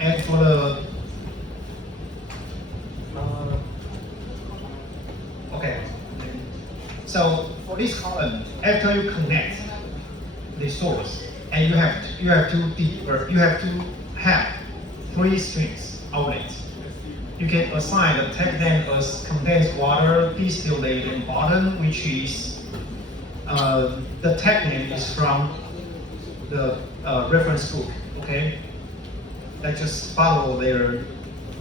And for the okay, so for this column, after you connect the source, and you have to have 3 strings outlets. You can assign the tag name as condensed water, distillate, and bottom, which is the tag name is from the reference book. Okay, let's just follow their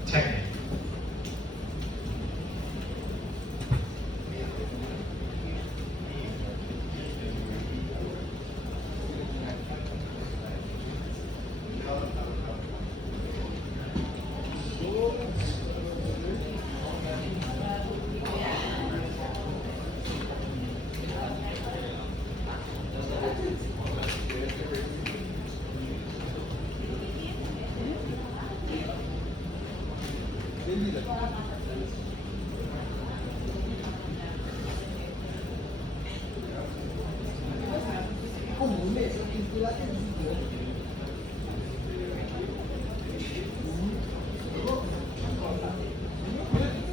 tag name.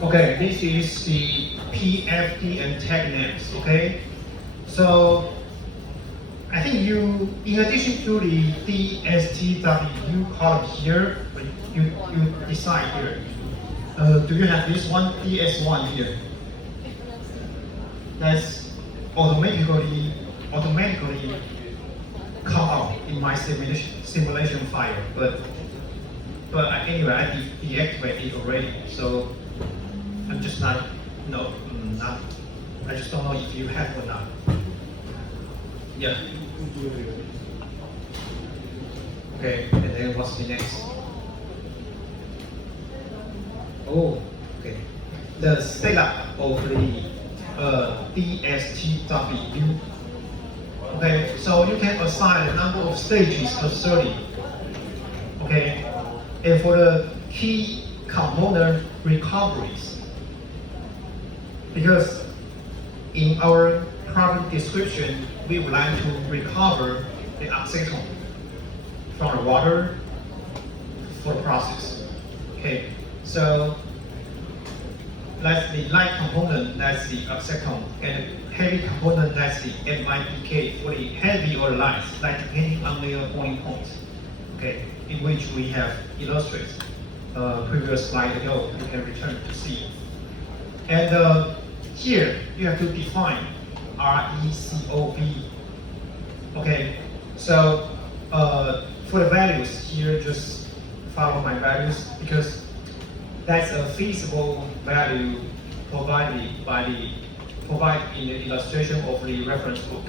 Okay, this is the PFD and tag names, okay? So, I think you, in addition to the DSTW column here, you decide here. Do you have this one, DS1 here? That's automatically come out in my simulation file, but anyway, I deactivated it already, so I'm just not, I just don't know if you have or not. Yeah. Okay, and then what's the next? Oh, okay. The setup of the DSTW. Okay, so you can assign the number of stages as 30. Okay, and for the key component recoveries, because in our problem description, we would like to recover the acetone from the water for the process. Okay, so that's the light component, that's the acetone, and heavy component, that's the MIPK for the heavy or light, like depending on their boiling point. Okay, in which we have illustrated previous slide ago, you can return to see. And here you have to define RECOV. Okay, so for the values here, just follow my values because that's a feasible value provided in the illustration of the reference book.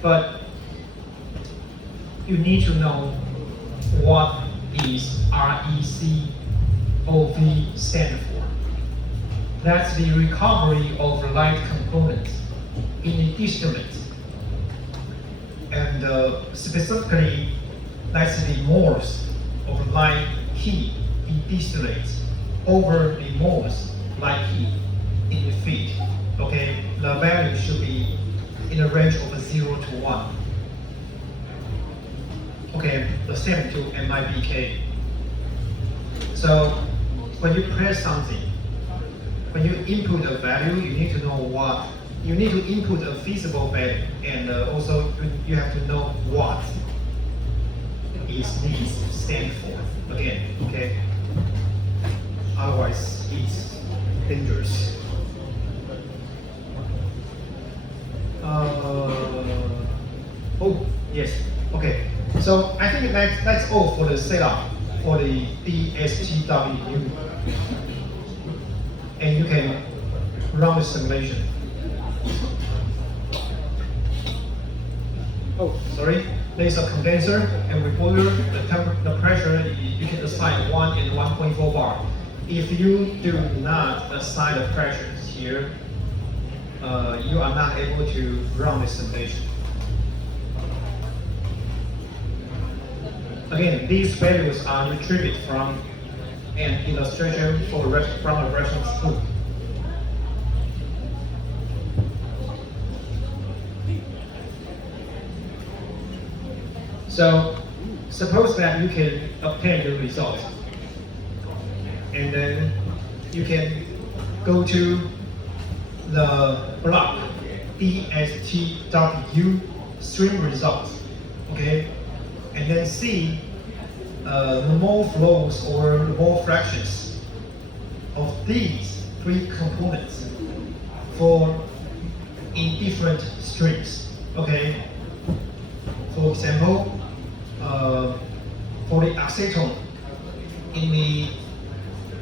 But you need to know what is RECOV stand for. That's the recovery of light components in the distillate. And specifically, that's the moles of light heat in distillates over the moles light heat in the feed. Okay, the value should be in a range of 0 to 1. Okay, the same to MIBK. So when you press something, when you input a value, you need to know what, you need to input a feasible value, and also you have to know what is these stand for again, okay? Otherwise, it's dangerous. Oh, yes, okay. So I think that's all for the setup for the DSTW. And you can run the simulation. Oh, sorry. There's a condenser and reboiler. The pressure you can assign 1 and 1.4 bar. If you do not assign the pressures here, you are not able to run the simulation. Again, these values are retrieved from an illustration from a reference book. So, suppose that you can obtain the result and then you can go to the block DSTW stream results, okay, and then see the mole flows or the mole fractions of these three components for in different streams, okay. For example, for the acetone in the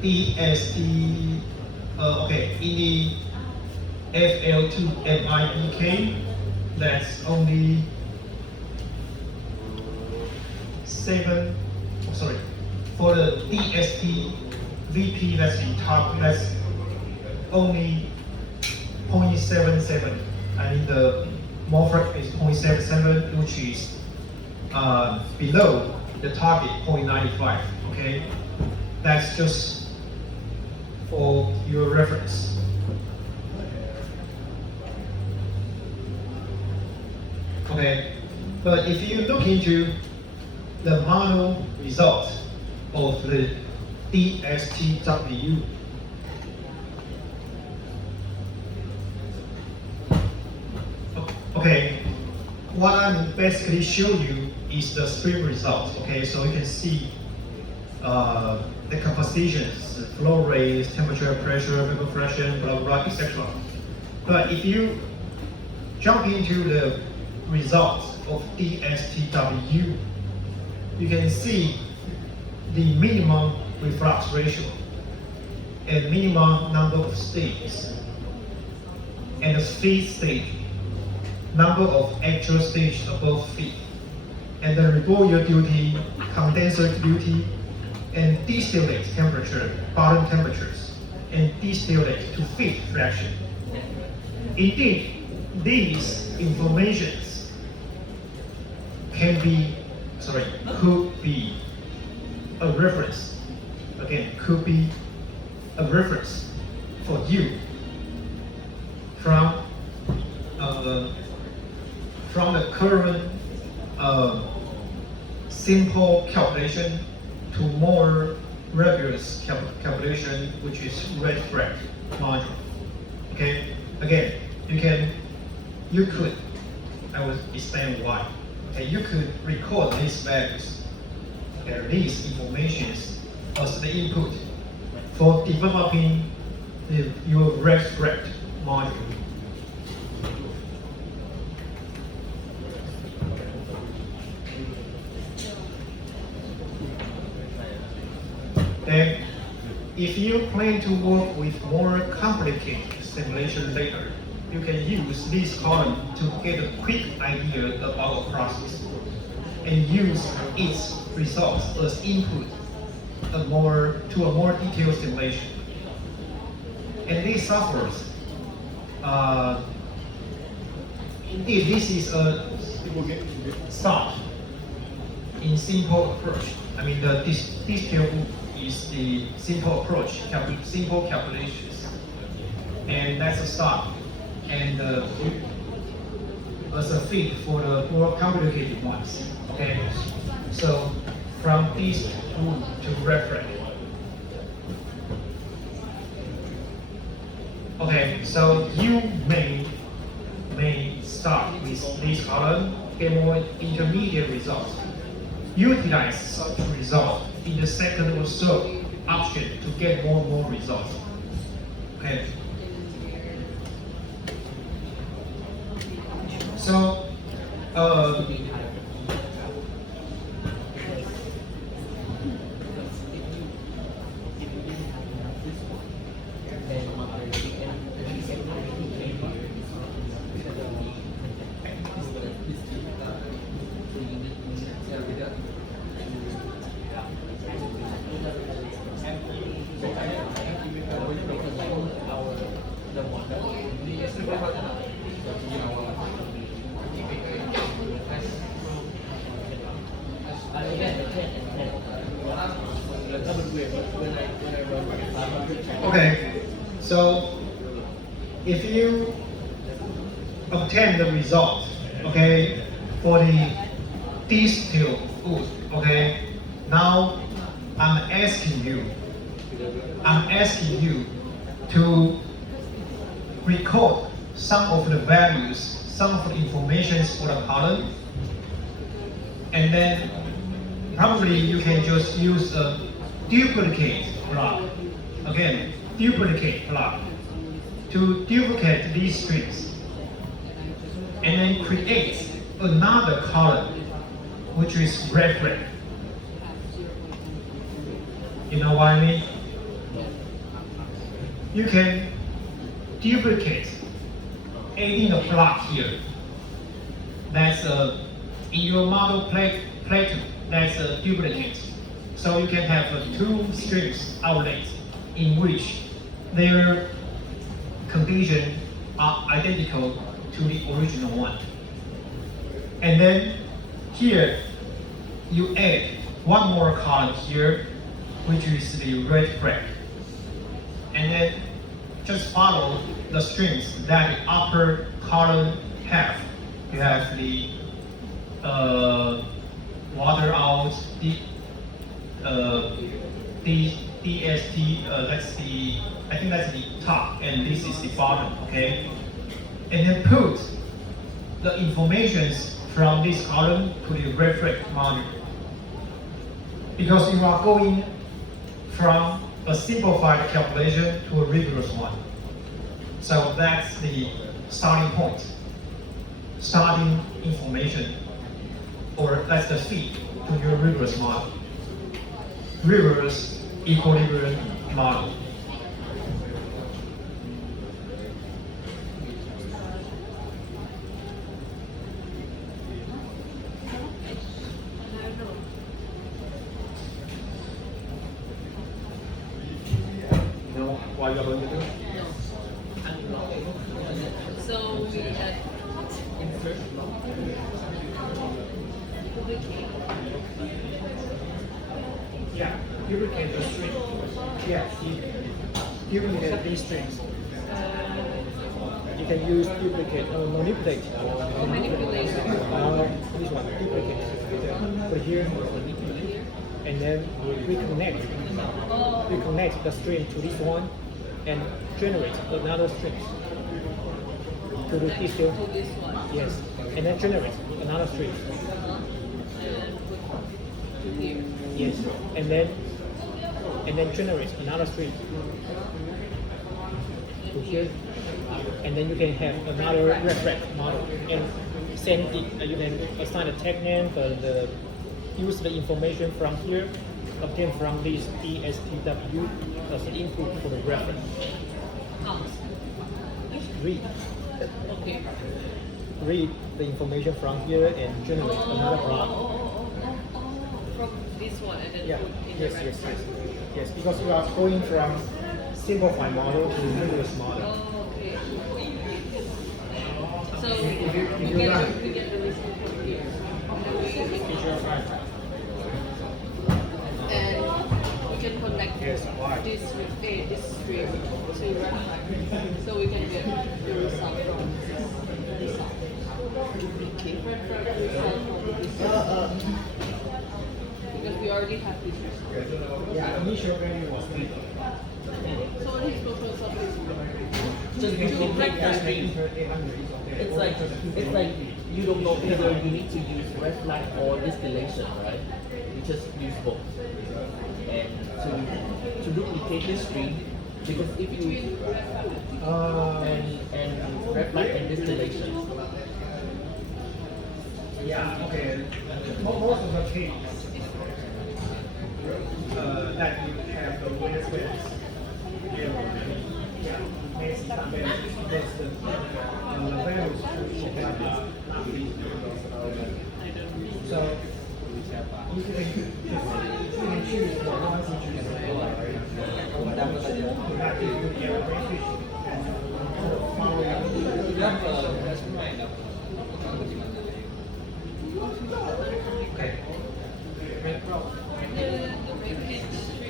DST, in the FL2MIBK, that's only 7, for the DST VP, that's in top, that's only 0.77. I mean the mole fraction is 0.77, which is below the target 0.95, okay? That's just for your reference. Okay, but if you look into the mono result of the DSTW, okay, what I'm basically showing you is the stream results. Okay, so you can see the compositions, the flow rates, temperature, pressure, vapor fraction, blah blah, etc. But if you jump into the results of DSTW, you can see the minimum reflux ratio and minimum number of stages and the feed stage, number of actual stages above feed, and the reboiler duty, condenser duty, and distillate temperature, bottom temperatures, and distillate to feed fraction. Indeed, these informations could be a reference. Again, could be a reference for you from the current simple calculation to more rigorous calculation, which is red flag module. Okay, again, you could, I will explain why. Okay, you could record these values, okay, these informations as the input for developing your red flag module. And if you plan to work with more complicated simulation later, you can use this column to get a quick idea about a process and use its results as input to a more detailed simulation. And these softwares, indeed, this is a start in simple approach. I mean, this detailed is the simple approach, simple calculations, and that's a start. And as a fit for the more complicated ones. Okay, so from this to reference. Okay, so you may start with this column, get more intermediate results. Utilize such result in the second or third option to get more and more results. Okay. So, okay, so if you obtain the result, okay, for the distilled food, okay, now I'm asking you I'm asking you to record some of the values, some of the information for the column, and then probably you can just use a duplicate block. Again, duplicate block to duplicate these strings, and then create another column, which is red flag. You know what I mean? You can duplicate, adding a block here. That's in your model Plato, that's a duplicate. So you can have two strings outlets in which their conditions are identical to the original one. And then here you add one more column here, which is the red flag. And then just follow the strings that the upper column have. You have the water out, DST, I think that's the top, and this is the bottom, okay? And then put the information from this column to the red flag module. Because you are going from a simplified calculation to a rigorous one. So that's the starting point. Starting information, or that's the feed to your rigorous model. Rigorous equilibrium model. You know what you're going to do? So we had Yeah, duplicate the string. Yeah, duplicate these strings. You can use duplicate or manipulate. manipulation. This one, duplicate. Put here, and then reconnect the string to this one, and generate another string to this here. To this one. Yes, and then generate another string. And put to here. Yes, and then generate another string to here, and then you can have another reference model, and send it. You can assign a tag name, use the information from here, obtained from this ESTW as an input for the reference. Read. Okay. Read the information from here and generate another block. From this one and then Yeah. put in Yes, the yes, red. yes. Yes, because we are going from simplified model to rigorous model. Oh, okay. So If we you run. get the result from here. And we can connect Yes, why? this with this string to red flag. So we can get the result from this side. Red flag result from this side. Because we already have this result. Yeah, initial value was big. So what is total surface? Just duplicate the string. It's like you don't know whether you need to use red flag or distillation, right? You just use both. And to duplicate this string, because if you and red flag and distillation. Yeah, okay. Most of the case that you have the weight space. Yeah, makes some values because the values should not be. So you can choose the ones which you not do the average and follow. Okay.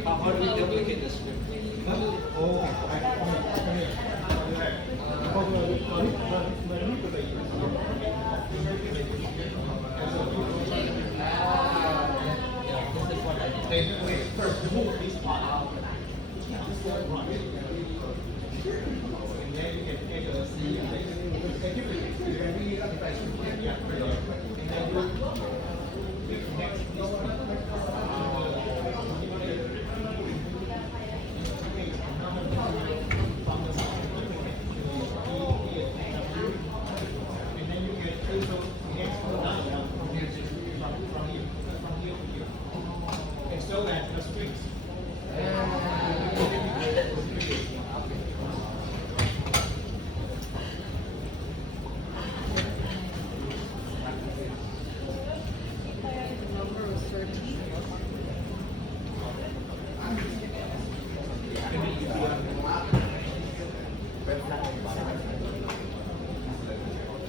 How do we duplicate this string? First, remove this part out. So that the strings. Number was 13.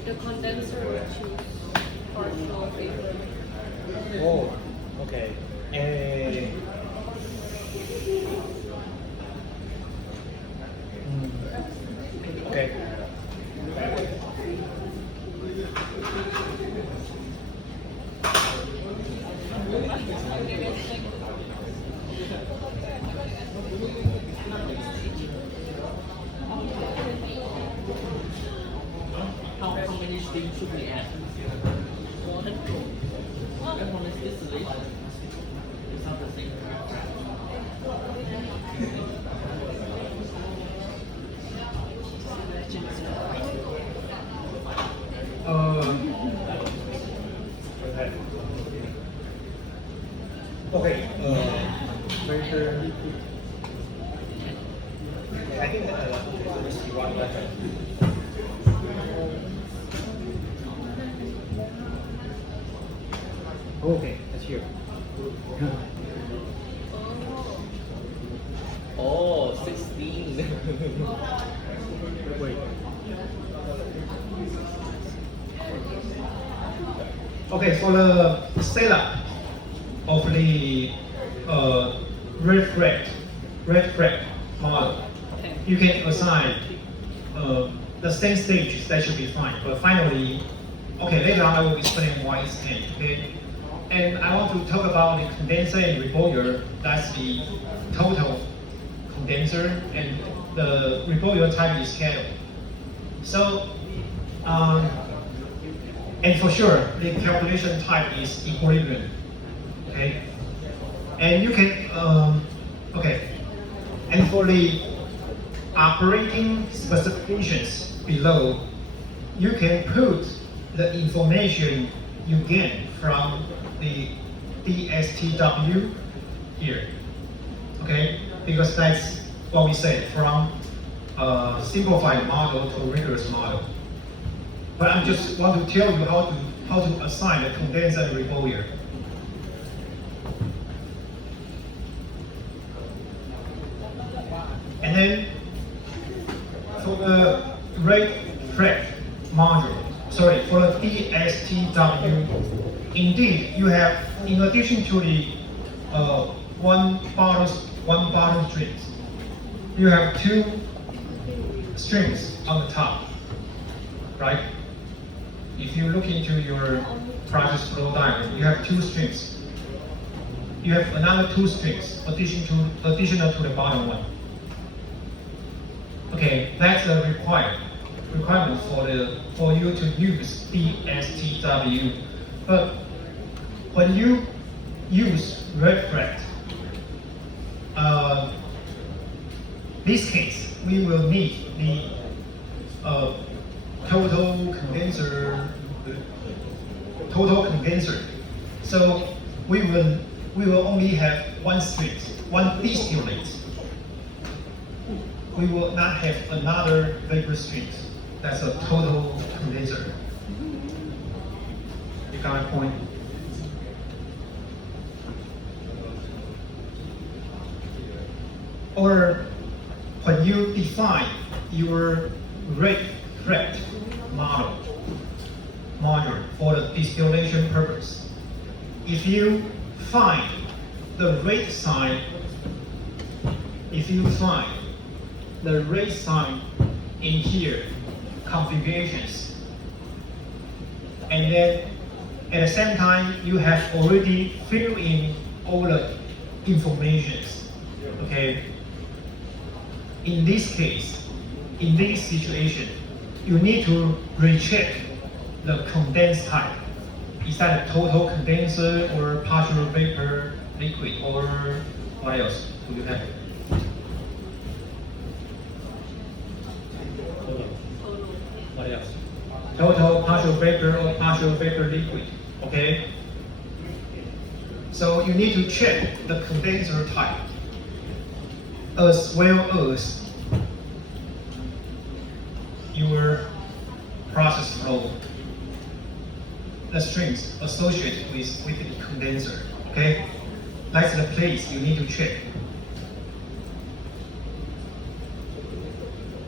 The condenser will choose partial vapor. Oh, okay. Okay. How many strings should we add? One. And one is distillation. It's not the same. Okay. Breaker. I think that is one letter. Okay, that's here. Oh, 16. Wait. Okay, for the setup of the red flag model, you can assign the same stages. That should be fine. But finally, okay, later on I will explain why it's 10. Okay, and I want to talk about the condenser and reboiler. That's the total condenser, and the reboiler type is kettle. So, and for sure, the calculation type is equilibrium. Okay, and you can okay, and for the operating specifications below, you can put the information you get from the DSTW here. Okay, because that's what we said, from simplified model to rigorous model. But I just want to tell you how to assign the condenser and reboiler. And then for the rate flag module, sorry, for the DSTW, indeed you have, in addition to the one bottom strings, you have two strings on the top, right? If you look into your process flow diagram, you have two strings. You have another two strings additional to the bottom one. Okay, that's a requirement for you to use DSTW. But when you use red flag, this case we will need the total condenser. So we will only have one string, one distillate. We will not have another vapor stream. That's a total condenser. You got my point? Or when you define your rate flag module for the distillation purpose, if you find the rate sign, in here, configurations, and then at the same time you have already filled in all the informations, okay? in this case, in this situation, you need to recheck the condensed type. Is that a total condenser or partial vapor liquid or what else do you have? What else? Total, partial vapor or partial vapor liquid, okay? So you need to check the condenser type as well as your process flow, the strings associated with the condenser, okay? That's the place you need to check.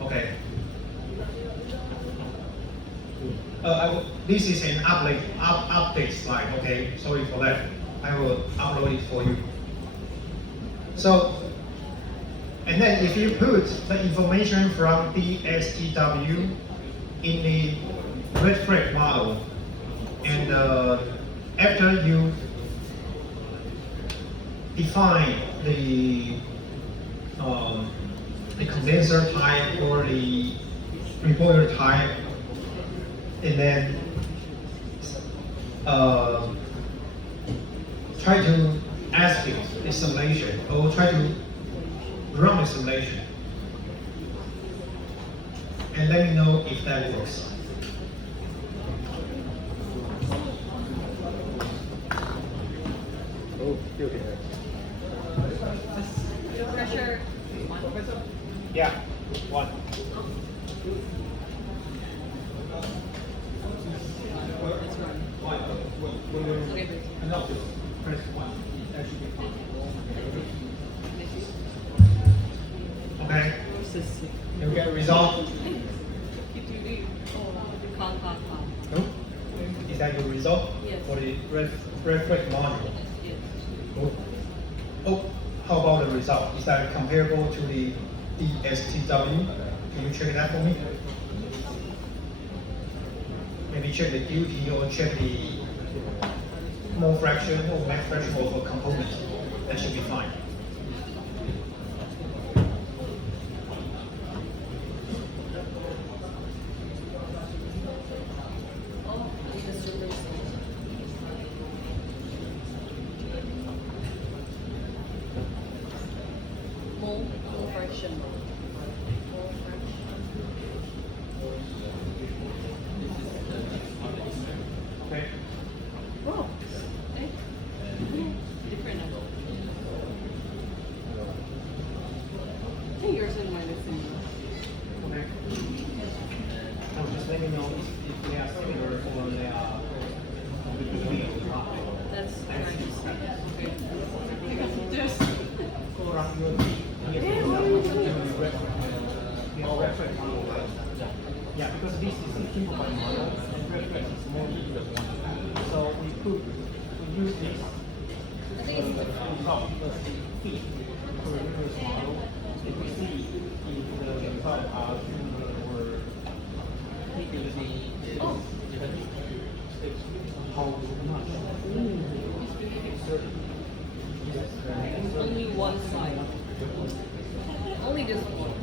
Okay. This is an update slide, okay? Sorry for that. I will upload it for you. So, and then if you put the information from the STW in the red flag model, and after you define the condenser type or the reboiler type, and then try to execute the simulation or try to run the simulation, and let me know if that works. Oh, okay. Your pressure. Yeah, one. Okay, please. No, press one. Okay. You get a result. No? Is that your result? Yes. For the reflect module? Yes. Oh. Oh, how about the result? Is that comparable to the DSTW? Can you check that for me? Maybe check the duty or check the mole fraction or mass fraction of a component. That should be fine. Mole fraction. Okay. Oh, different. Hey, yours and mine is similar. Okay. Now just let me know if they are similar or they are completely apart. That's nice. Okay. Just. Go around your reference model. Yeah, because this is a simplified model and reference is more detailed one. So we use this result as the key for a reference model. If we see if the result are similar or Oh. how much. Only one side. Only this one.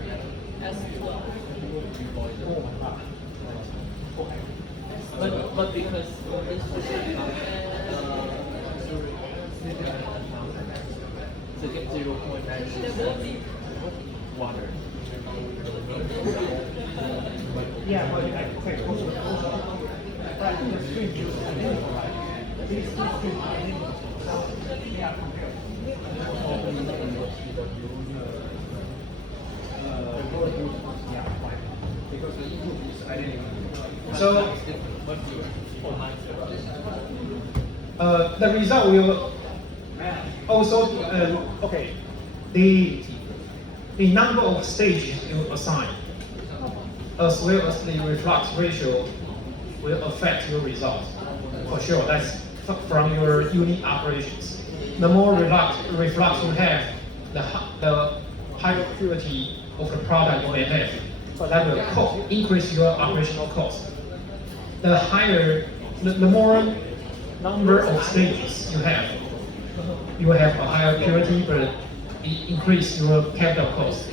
S12. But because this to get 0.9% water. Yeah, but I take also the string is identical, right? These two strings are identical. So they are yeah, fine. Because the input is identical. So the result will also okay. The number of stages you assign, as well as the reflux ratio, will affect your results. For sure, that's from your unit operations. The more reflux you have, the higher purity of the product you may have. So that will increase your operational cost. The more number of stages you will have a higher purity, but it increase your capital cost.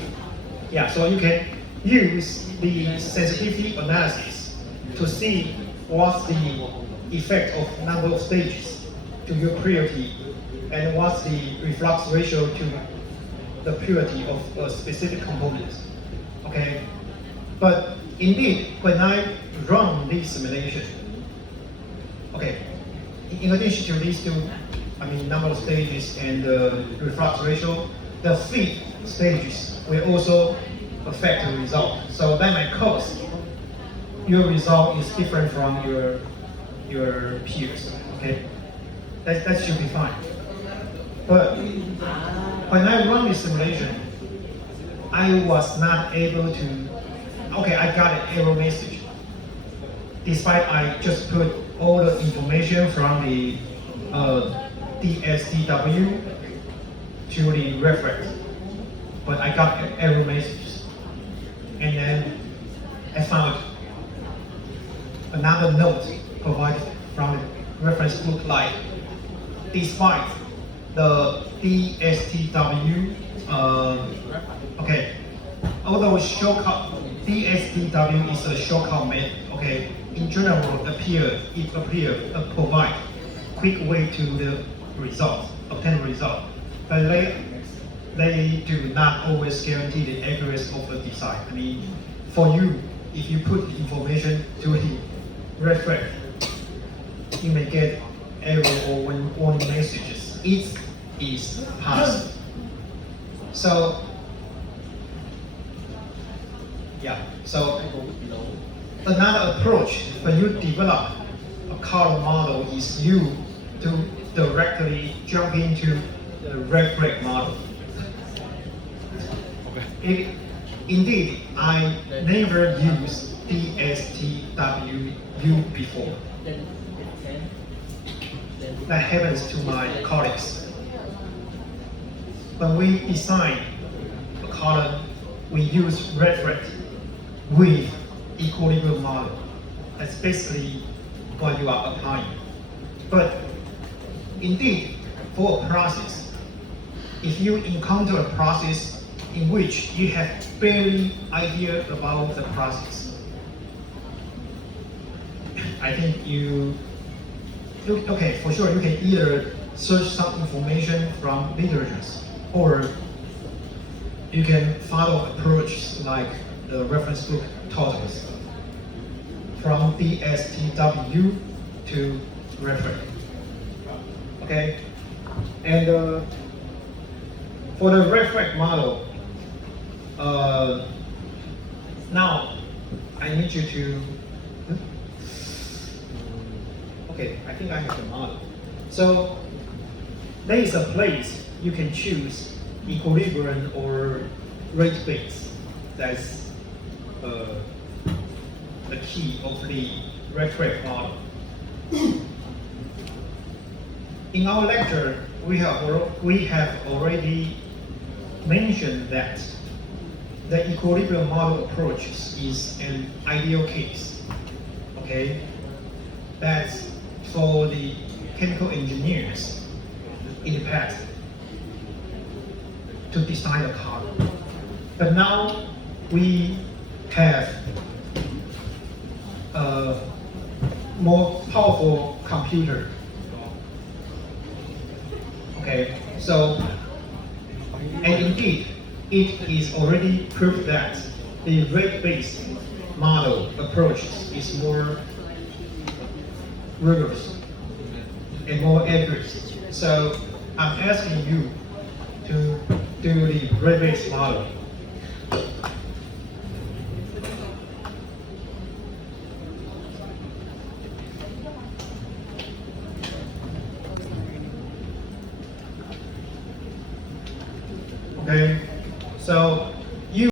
Yeah, so you can use the sensitivity analysis to see what's the effect of number of stages to your purity and what's the reflux ratio to the purity of a specific component. Okay, but indeed, when I run this simulation, okay, in addition to these two, I mean number of stages and the reflux ratio, the feed stages will also affect the result. So that might cause your result is different from your peers. Okay, that should be fine. But when I run this simulation, I was not able to. Okay, I got an error message. Despite I just put all the information from the DSTW to the reference, but I got error messages. And then I found another note provided from the reference book like, despite the DSTW, okay, although shortcut, DSTW is a shortcut method, okay, in general it appears to provide quick way to the result, obtain result, but they do not always guarantee the accuracy of the design. I mean, for you, if you put the information to the reference, you may get error or warning messages. It is passed. So, yeah. So another approach when you develop a color model is you to directly jump into the reference model. Indeed, I never used DSTWU before. That happens to my colleagues. When we design a color, we use reference with equilibrium model. That's basically what you are applying. But indeed, for a process, if you encounter a process in which you have barely idea about the process, I think okay, for sure you can either search some information from literatures, or you can follow approaches like the reference book taught us, from DSTW to reference. Okay, and for the reference model, now I need you to. Okay, I think I have the model. So there is a place you can choose equilibrium or rate base. That's the key of the reference model. In our lecture, we have already mentioned that the equilibrium model approach is an ideal case. Okay, that's for the chemical engineers in the past to design a car. But now we have a more powerful computer. Okay, so, and indeed, it is already proved that the rate-based model approach is more rigorous and more accurate. So I'm asking you to do the rate-based model. Okay, so